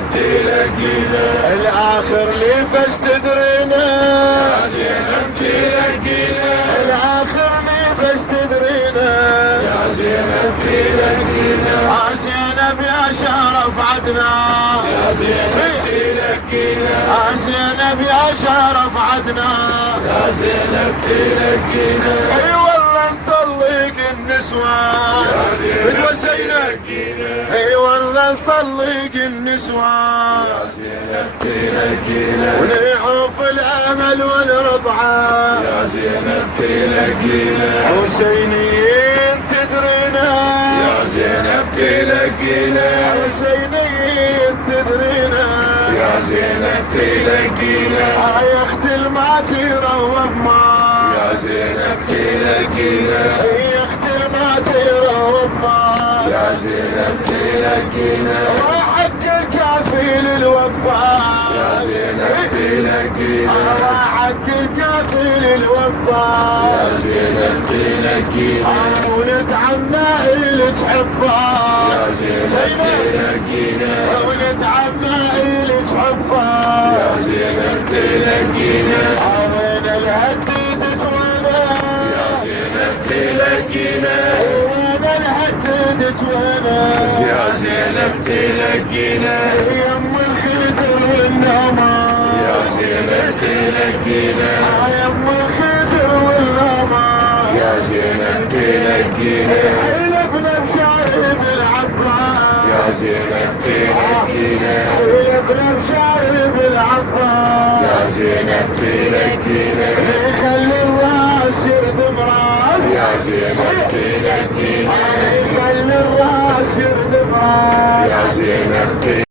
زينب تلقينا، الآخر لي فاش تدرينا، يا زينب تلقينا، الآخر لي فاش تدرينا، يا زينب تلقينا، زينب يا شرف عدنا، يا زينب تلقينا، زينب يا شرف عدنا، يا زينب تلقينا، اي والله نطلق النسوان، يا زينب بتوسينا، تلقينا، اي والله نطلق النسوان، يا زينب تلقينا، ونعوف الامل والرضعه، يا زينب تلقينا، حسينيين تدرينا، يا زينب تلقينا، حسينيين تدرينا، يا زينب تلقينا، يا اخت المعتيره وما، يا زينب تلقينا، يا اخت المعتيره وما، يا زينب تلقينا، وحق الكافي للوفاء، يا زينب تلقينا، وحق الكافي للوفاء، يا زينب تلقينا، ولد عمنا إلك حفاظ، يا زينب تلقينا، ولد عمنا إلك حفاظ، يا زينب تلقينا، وين الهديدة وينه، يا زينب تلقينا، وين الهديدة وينه، يا زينب تلقينا، يم الخدر والنما، يا زينب تلقينا، يم الخدر والنما، يا زينب تلقينا، حلفنا بشارب العباس، يا زينب تلقينا، حلفنا بشارب العباس، يا زينب تلقينا، يخلي الراس يردم راس، يا زينب تلقينا، يخلي الراس يردم راس. يا زينب